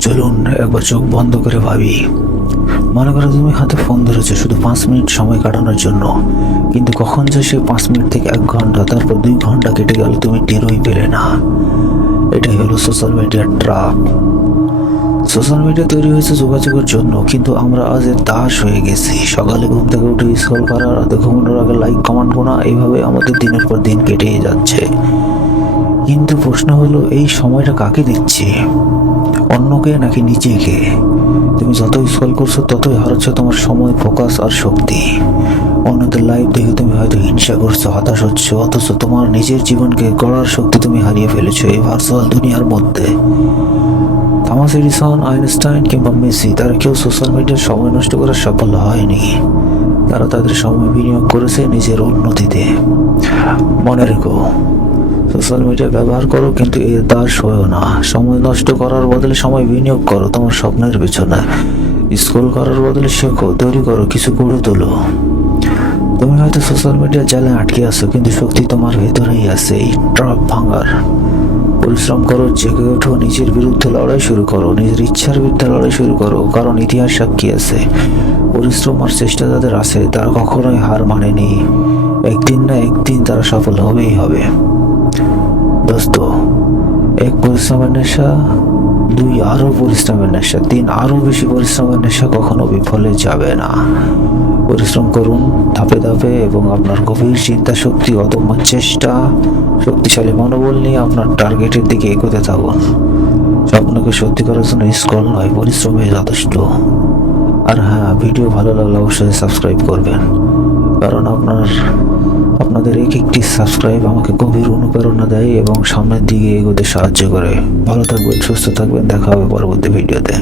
চলুন, একবার চোখ বন্ধ করে ভাবি। মনে করো তুমি হাতে ফোন ধরেছো, শুধু পাঁচ মিনিট সময় কাটানোর জন্য। কিন্তু কখন যে সে পাঁচ মিনিট থেকে এক ঘণ্টা, তারপর দুই ঘণ্টা কেটে গেল, তুমি টেরোই পেলে না। এটাই হলো সোশ্যাল মিডিয়ার ট্রাপ সোশ্যাল মিডিয়া তৈরি হয়েছে যোগাযোগের জন্য, কিন্তু আমরা আজ এর দাস হয়ে গেছি। সকালে ঘুম থেকে উঠে স্ক্রল করা, রাতে ঘুমানোর আগে লাইক কমেন্ট গোনা এইভাবে আমাদের দিনের পর দিন কেটেই যাচ্ছে। কিন্তু প্রশ্ন হলো, এই সময়টা কাকে দিচ্ছি? অন্যকে নাকি নিজেকে? তুমি যত স্ক্রল করছ, ততই হারাচ্ছ তোমার সময় ফোকাস আর শক্তি। অন্যদের লাইফ দেখে তুমি হয়তো হিংসা করছ, হতাশ হচ্ছ, অথচ তোমার নিজের জীবনকে গড়ার শক্তি তুমি হারিয়ে ফেলেছো এই ভার্চুয়াল দুনিয়ার মধ্যে। থমাস এডিসন আইনস্টাইন কিংবা মেসি, তারা কেউ সোশ্যাল মিডিয়ায় সময় নষ্ট করার সফল হয়নি। তারা তাদের সময় বিনিয়োগ করেছে নিজের উন্নতিতে। মনে রেখো সোশ্যাল মিডিয়া ব্যবহার করো, কিন্তু এর দাস হয়েও না। সময় নষ্ট করার বদলে সময় বিনিয়োগ করো, তোমার স্বপ্নের পেছনে। স্কুল করার বদলে শেখো, তৈরি করো, কিছু গড়ে তোলো। তুমি হয়তো সোশ্যাল মিডিয়ার জালে আটকে আছো, কিন্তু শক্তি তোমার ভেতরেই আছে, এই ট্রাপ ভাঙার। পরিশ্রম করো, জেগে ওঠো, নিজের বিরুদ্ধে লড়াই শুরু করো, নিজের ইচ্ছার বিরুদ্ধে লড়াই শুরু করো, কারণ ইতিহাস সাক্ষী আছে। পরিশ্রম আর চেষ্টা যাদের আছে, তারা কখনোই হার মানেনি। একদিন না একদিন তারা সফল হবেই হবে। দোস্ত এক পরিশ্রমের নেশা, দুই আরও পরিশ্রমের নেশা, তিন আরও বেশি পরিশ্রমের নেশা কখনো বিফলে যাবে না। পরিশ্রম করুন ধাপে ধাপে এবং আপনার গভীর চিন্তা, শক্তি, অদম্য চেষ্টা, শক্তিশালী মনোবল নিয়ে আপনার টার্গেটের দিকে এগোতে থাকুন। স্বপ্নকে সত্যি করার জন্য স্কল নয় পরিশ্রমে যথেষ্ট। আর হ্যাঁ ভিডিও ভালো লাগলে অবশ্যই সাবস্ক্রাইব করবেন। কারণ আপনার আপনাদের এক একটি সাবস্ক্রাইব আমাকে গভীর অনুপ্রেরণা দেয় এবং সামনের দিকে এগোতে সাহায্য করে। ভালো থাকবেন, সুস্থ থাকবেন, দেখা হবে পরবর্তী ভিডিওতে।